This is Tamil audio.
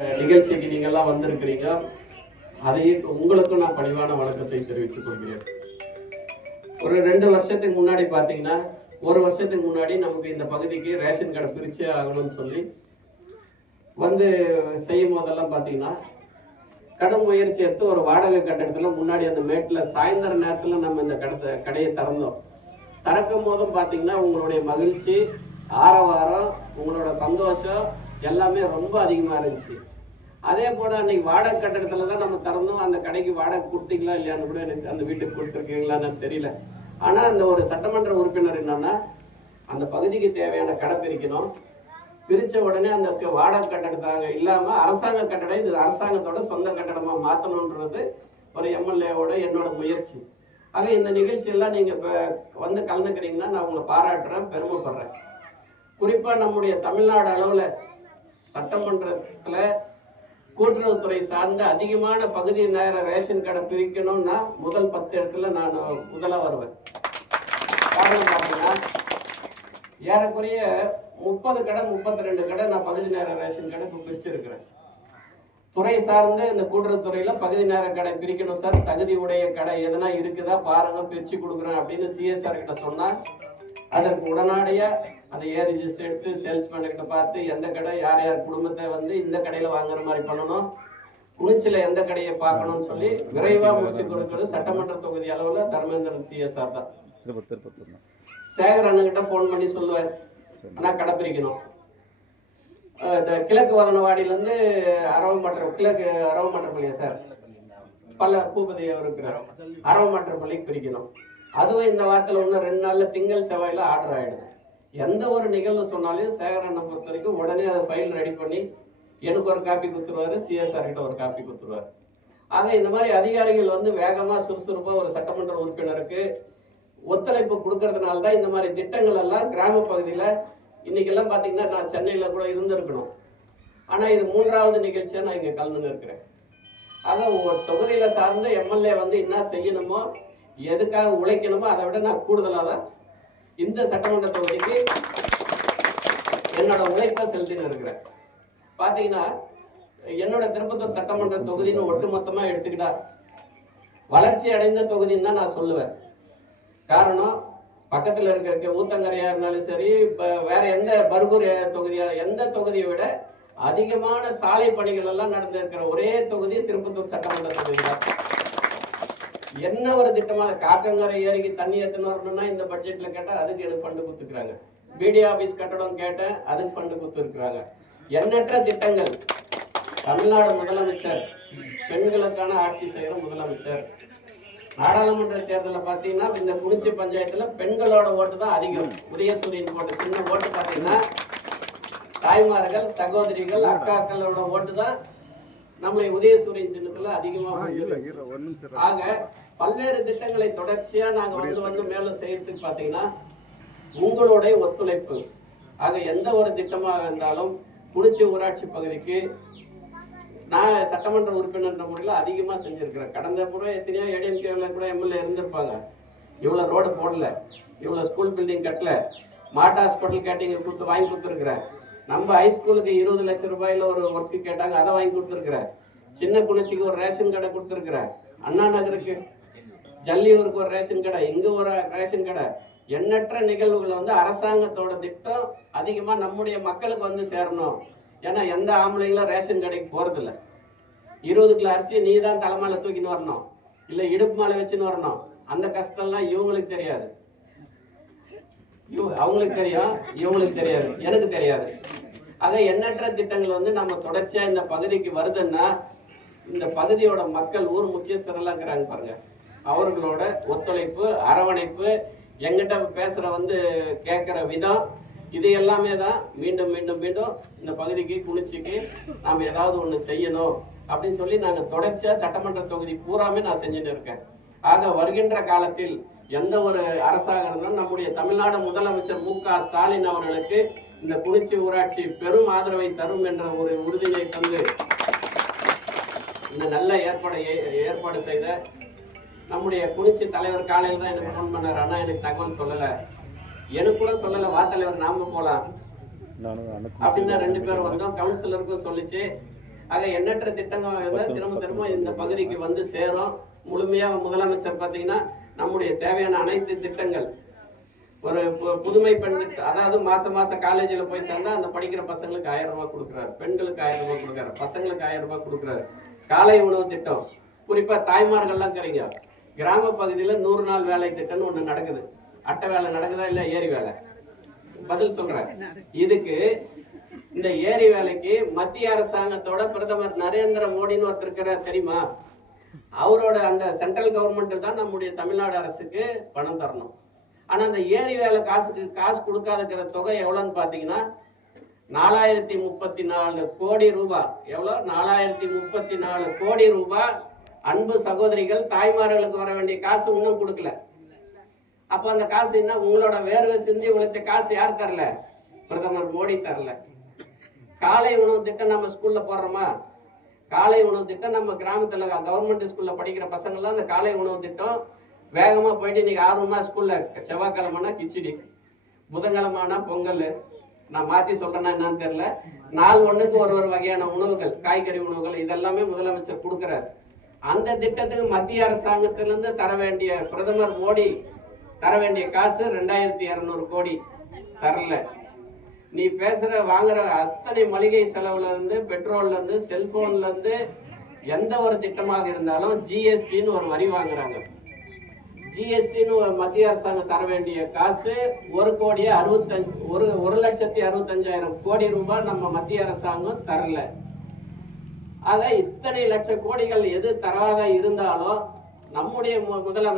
நிகழ்ச்சிக்கு நீங்கள்லாம் வந்திருக்கிறீங்க. அதையே உங்களுக்கும் நான் பணிவான வணக்கத்தை தெரிவித்துக் கொள்கிறேன். ஒரு ரெண்டு வருஷத்துக்கு முன்னாடி பார்த்தீங்கன்னா ஒரு வருஷத்துக்கு முன்னாடி நமக்கு இந்த பகுதிக்கு ரேஷன் கடை பிரிச்சே ஆகணும்னு சொல்லி வந்து செய்யும் போதெல்லாம் பார்த்தீங்கன்னா கடும் முயற்சி எடுத்து ஒரு வாடகை கட்டடத்துல முன்னாடி அந்த மேட்டில் சாயந்தர நேரத்தில் நம்ம இந்த கடத்தை கடையை திறந்தோம். திறக்கும் போதும் பார்த்தீங்கன்னா உங்களுடைய மகிழ்ச்சி ஆரவாரம் உங்களோட சந்தோஷம் எல்லாமே ரொம்ப அதிகமாக இருந்துச்சு. அதே போல் அன்னைக்கு வாடகை கட்டடத்தில் தான் நம்ம திறந்தோம். அந்த கடைக்கு வாடகை கொடுத்தீங்களா இல்லையான்னு கூட எனக்கு அந்த வீட்டுக்கு கொடுத்துருக்கீங்களான்னு தெரியல. ஆனால் அந்த ஒரு சட்டமன்ற உறுப்பினர் என்னன்னா அந்த பகுதிக்கு தேவையான கடை பிரிக்கணும். பிரித்த உடனே அந்த வாடகை கட்டடத்தாங்க இல்லாமல் அரசாங்க கட்டடம் இது அரசாங்கத்தோட சொந்த கட்டடமாக மாற்றணுன்றது ஒரு எம்எல்ஏவோட என்னோட முயற்சி. ஆக இந்த நிகழ்ச்சியெல்லாம் நீங்கள் இப்போ வந்து கலந்துக்கிறீங்கன்னா நான் உங்களை பாராட்டுறேன் பெருமைப்படுறேன். குறிப்பாக நம்முடைய தமிழ்நாடு அளவில் சட்டமன்றத்தில் கூட்டுறவுத்துறை சார்ந்த அதிகமான பகுதி நேர ரேஷன் கடை பிரிக்கணும்னா முதல் பத்து இடத்துல நான் முதலாக வருவேன். காரணம் பார்த்தீங்கன்னா ஏறக்குறைய முப்பது கடை முப்பத்தி ரெண்டு கடை நான் பகுதி நேர ரேஷன் கடை இப்போ பிரிச்சிருக்கிறேன். துறை சார்ந்து இந்த கூட்டுறவுத்துறையில் பகுதி நேர கடை பிரிக்கணும் சார். தகுதி உடைய கடை எதனா இருக்குதா பாருங்க பிரித்து கொடுக்குறேன் அப்படின்னு சிஎஸ்ஆர் கிட்ட சொன்னால் அதற்கு உடனடியா அதை ஏ ரிஜிஸ்டர் எடுத்து சேல்ஸ்மேன் கிட்ட பார்த்து எந்த கடை? யார் யார் குடும்பத்தை வந்து இந்த கடையில வாங்குற மாதிரி பண்ணணும்? குளிச்சில எந்த கடையை பார்க்கணும்னு சொல்லி விரைவா முடிச்சு கொடுக்கிறது சட்டமன்ற தொகுதி அளவுல தர்மேந்திரன் சிஎஸ்ஆர் தான். சேகர் அண்ணன்கிட்ட ஃபோன் பண்ணி சொல்லுவேன். அண்ணா கடை பிரிக்கணும். இந்த கிழக்கு வதனவாடியிலேருந்து அரவ மற்ற கிழக்கு அரவ மற்றப்பள்ளியா சார்? பல பூபதி அவர் இருக்கிறார். அரவ மற்றப்பள்ளிக்கு பிரிக்கணும். அதுவும் இந்த வாரத்தில் இன்னும் ரெண்டு நாளில் திங்கள் செவ்வாயில ஆர்டர் ஆயிடுது. எந்த ஒரு நிகழ்வு சொன்னாலும் சேகரண்ணை பொறுத்த வரைக்கும் உடனே அதை ஃபைல் ரெடி பண்ணி எனக்கு ஒரு காப்பி கொடுத்துருவாரு சிஎஸ்ஆர் கிட்ட ஒரு காப்பி கொடுத்துருவாரு. ஆக இந்த மாதிரி அதிகாரிகள் வந்து வேகமாக சுறுசுறுப்பாக ஒரு சட்டமன்ற உறுப்பினருக்கு ஒத்துழைப்பு கொடுக்கறதுனால தான் இந்த மாதிரி திட்டங்கள் எல்லாம் கிராம பகுதியில் இன்னைக்கெல்லாம் பார்த்தீங்கன்னா நான் சென்னையில் கூட இருந்திருக்கணும். ஆனால் இது மூன்றாவது நிகழ்ச்சியாக நான் இங்கே கலந்துன்னு இருக்கிறேன். ஆக ஒரு தொகுதியில் சார்ந்து எம்எல்ஏ வந்து என்ன செய்யணுமோ எதுக்காக உழைக்கணுமோ அதை விட நான் கூடுதலாக தான் இந்த சட்டமன்ற தொகுதிக்கு என்னோட உழைப்பை செலுத்தின்னு இருக்கிறேன். பார்த்தீங்கன்னா என்னோட திருப்பத்தூர் சட்டமன்ற தொகுதின்னு ஒட்டுமொத்தமாக எடுத்துக்கிட்டா வளர்ச்சி அடைந்த தொகுதின்னு தான் நான் சொல்லுவேன். காரணம் பக்கத்தில் இருக்கிற ஊத்தங்கரையாக இருந்தாலும் சரி இப்போ வேற எந்த பர்கூர் தொகுதியாக எந்த தொகுதியை விட அதிகமான சாலை பணிகள் எல்லாம் நடந்திருக்கிற ஒரே தொகுதி திருப்பத்தூர் சட்டமன்ற தொகுதி தான். என்ன ஒரு திட்டமாக காக்கங்கரை ஏரிக்கு தண்ணி எத்தனை வரணும்னா இந்த பட்ஜெட்ல கேட்டா அதுக்கு எனக்கு ஃபண்டு கொடுத்துருக்காங்க பிடி ஆபீஸ் கட்டடம் கேட்டேன் அதுக்கு ஃபண்டு கொடுத்துருக்குறாங்க. எண்ணற்ற திட்டங்கள். தமிழ்நாடு முதலமைச்சர் பெண்களுக்கான ஆட்சி செய்கிற முதலமைச்சர். நாடாளுமன்ற தேர்தலில் பார்த்தீங்கன்னா இந்த குறிச்சி பஞ்சாயத்தில் பெண்களோட ஓட்டு தான் அதிகம். உதயசூரியன் ஓட்டு சின்ன ஓட்டு பார்த்தீங்கன்னா தாய்மார்கள் சகோதரிகள் அக்காக்களோட ஓட்டு தான் நம்முடைய உதயசூரியன் சின்னத்துல அதிகமா போகுது. ஒரு நிமிஷம் ஆக பல்வேறு திட்டங்களை தொடர்ச்சியா நாங்க வந்து வந்து மேல செய்யறதுக்கு பாத்தீங்கன்னா உங்களுடைய ஒத்துழைப்பு. ஆக எந்த ஒரு திட்டமாக இருந்தாலும் குடிச்சி ஊராட்சி பகுதிக்கு நான் சட்டமன்ற உறுப்பினர் முறையில் அதிகமாக செஞ்சுருக்கிறேன். கடந்த முறை எத்தனையோ ஏடிஎம்கேவில் கூட எம்எல்ஏ இருந்திருப்பாங்க. இவ்வளோ ரோடு போடல இவ்வளோ ஸ்கூல் பில்டிங் கட்டல மாட்டு ஹாஸ்பிட்டல் கேட்டீங்க கொடுத்து வாங்கி கொடுத்துருக்குறேன். நம்ம ஹைஸ்கூலுக்கு இருபது லட்சம் ரூபாயில ஒரு ஒர்க்கு கேட்டாங்க அதை வாங்கி கொடுத்துருக்குறேன் சின்ன குளிச்சிக்கு ஒரு ரேஷன் கடை கொடுத்துருக்குற அண்ணா நகருக்கு ஜல்லியூருக்கு ஒரு ரேஷன் கடை இங்க ஒரு ரேஷன் கடை. எண்ணற்ற நிகழ்வுகள் வந்து அரசாங்கத்தோட திட்டம் அதிகமா நம்முடைய மக்களுக்கு வந்து சேரணும். ஏன்னா எந்த ஆம்பளைங்களும் ரேஷன் கடைக்கு போகிறதில்ல இருபது கிலோ அரிசியை நீ தான் தலைமையில தூக்கின்னு வரணும். இல்ல இடுப்பு மலை வச்சுன்னு வரணும். அந்த கஷ்டம்லாம் இவங்களுக்கு தெரியாது. இவ- அவங்களுக்கு தெரியும் இவங்களுக்கு தெரியாது. எனக்கு தெரியாது. ஆக எண்ணற்ற திட்டங்கள் வந்து நம்ம தொடர்ச்சியாக இந்த பகுதிக்கு வருதுன்னா இந்த பகுதியோட மக்கள் ஊர் முக்கியஸ்தரெல்லாம் இருக்கிறாங்க பாருங்க. அவர்களோட ஒத்துழைப்பு அரவணைப்பு எங்கிட்ட பேசுகிற வந்து கேட்குற விதம் இது எல்லாமே தான் மீண்டும் மீண்டும் மீண்டும் இந்த பகுதிக்கு குளிர்ச்சிக்கு நாம் ஏதாவது ஒன்று செய்யணும் அப்படின்னு சொல்லி நாங்கள் தொடர்ச்சியாக சட்டமன்ற தொகுதி பூராமே நான் செஞ்சுட்டு இருக்கேன். ஆக வருகின்ற காலத்தில் எந்த ஒரு அரசாக இருந்தாலும் நம்முடைய தமிழ்நாடு முதலமைச்சர் மு க ஸ்டாலின் அவர்களுக்கு இந்த குளிர்ச்சி ஊராட்சி பெரும் ஆதரவை தரும் என்ற ஒரு உறுதியை தந்து இந்த நல்ல ஏற்பாடு ஏற்பாடு செய்த நம்முடைய குளிர்ச்சி தலைவர் காலையில் தான் எனக்கு ஃபோன் பண்ணார். அண்ணா எனக்கு தகவல் சொல்லலை. எனக்கு கூட சொல்லலை. வா தலைவர் நாம போகலாம் அப்படின்னு தான் ரெண்டு பேரும் வந்தோம். கவுன்சிலருக்கும் சொல்லிச்சு. ஆக எண்ணற்ற திட்டங்கள் திரும்ப திரும்ப இந்த பகுதிக்கு வந்து சேரும். முழுமையா முதலமைச்சர் பார்த்தீங்கன்னா நம்முடைய தேவையான அனைத்து திட்டங்கள். ஒரு பு- புதுமை பெண் அதாவது மாசம் மாசம் காலேஜில் போய் சேர்ந்தா அந்த படிக்கிற பசங்களுக்கு ஆயிரம் ரூபாய் கொடுக்குறாரு. பெண்களுக்கு ஆயிரம் ரூபாய் கொடுக்குறாரு. பசங்களுக்கு ஆயிரம் ரூபாய் கொடுக்குறாரு. காலை உணவு திட்டம். குறிப்பா தாய்மார்கள்லாம் இருக்கிறீங்க கிராம பகுதியில் நூறு நாள் வேலை திட்டம்னு ஒண்ணு நடக்குது. அட்டை வேலை நடக்குதா இல்லை ஏரி வேலை? பதில் சொல்றேன். இதுக்கு இந்த ஏரி வேலைக்கு மத்திய அரசாங்கத்தோட பிரதமர் நரேந்திர மோடின்னு ஒருத்தர் இருக்கிறார் தெரியுமா? அவரோட அந்த சென்ட்ரல் கவர்மெண்ட் தான் நம்முடைய தமிழ்நாடு அரசுக்கு பணம் தரணும். ஆனால் அந்த ஏரி வேலை காசுக்கு காசு கொடுக்காதுக்கிற தொகை எவ்வளோன்னு பார்த்தீங்கன்னா நாலாயிரத்தி முப்பத்தி நாலு கோடி ரூபாய் எவ்வளோ? நாலாயிரத்தி முப்பத்தி நாலு கோடி ரூபாய் அன்பு சகோதரிகள் தாய்மார்களுக்கு வர வேண்டிய காசு இன்னும் கொடுக்கல. அப்போ அந்த காசு என்ன? உங்களோட வேர்வை சிந்தி உழைச்ச காசு யார் தரல? பிரதமர் மோடி தரல. காலை உணவு திட்டம் நம்ம ஸ்கூல்ல போடுறோமா? காலை உணவு திட்டம் நம்ம கிராமத்தில் கவர்மெண்ட் ஸ்கூலில் படிக்கிற பசங்கள்லாம் அந்த காலை உணவு திட்டம் வேகமாக போயிட்டு இன்னைக்கு ஆர்வமாக ஸ்கூலில் செவ்வாய்க்கிழமைனா கிச்சடி புதன்கிழமைனா பொங்கல். நான் மாற்றி சொல்கிறேன்னா என்னன்னு தெரில நாள் ஒன்றுக்கு ஒரு ஒரு வகையான உணவுகள் காய்கறி உணவுகள் இதெல்லாமே முதலமைச்சர் கொடுக்குறாரு. அந்த திட்டத்துக்கு மத்திய அரசாங்கத்திலிருந்து தர வேண்டிய பிரதமர் மோடி தர வேண்டிய காசு ரெண்டாயிரத்தி இரநூறு கோடி தரல. நீ பேசுற வாங்குற அத்தனை மளிகை செலவுல இருந்து பெட்ரோல்ல இருந்து செல்போன்ல இருந்து எந்த ஒரு திட்டமாக இருந்தாலும் ஜிஎஸ்டின்னு ஒரு வரி வாங்குறாங்க. ஜிஎஸ்டின்னு மத்திய அரசாங்கம் தர வேண்டிய காசு ஒரு கோடியே அறுபத்தஞ்சு ஒரு ஒரு லட்சத்தி அறுபத்தஞ்சாயிரம் கோடி ரூபாய் நம்ம மத்திய அரசாங்கம் தரல. அதை இத்தனை லட்ச கோடிகள் எது தராத இருந்தாலும் நம்முடைய முதலமைச்சர்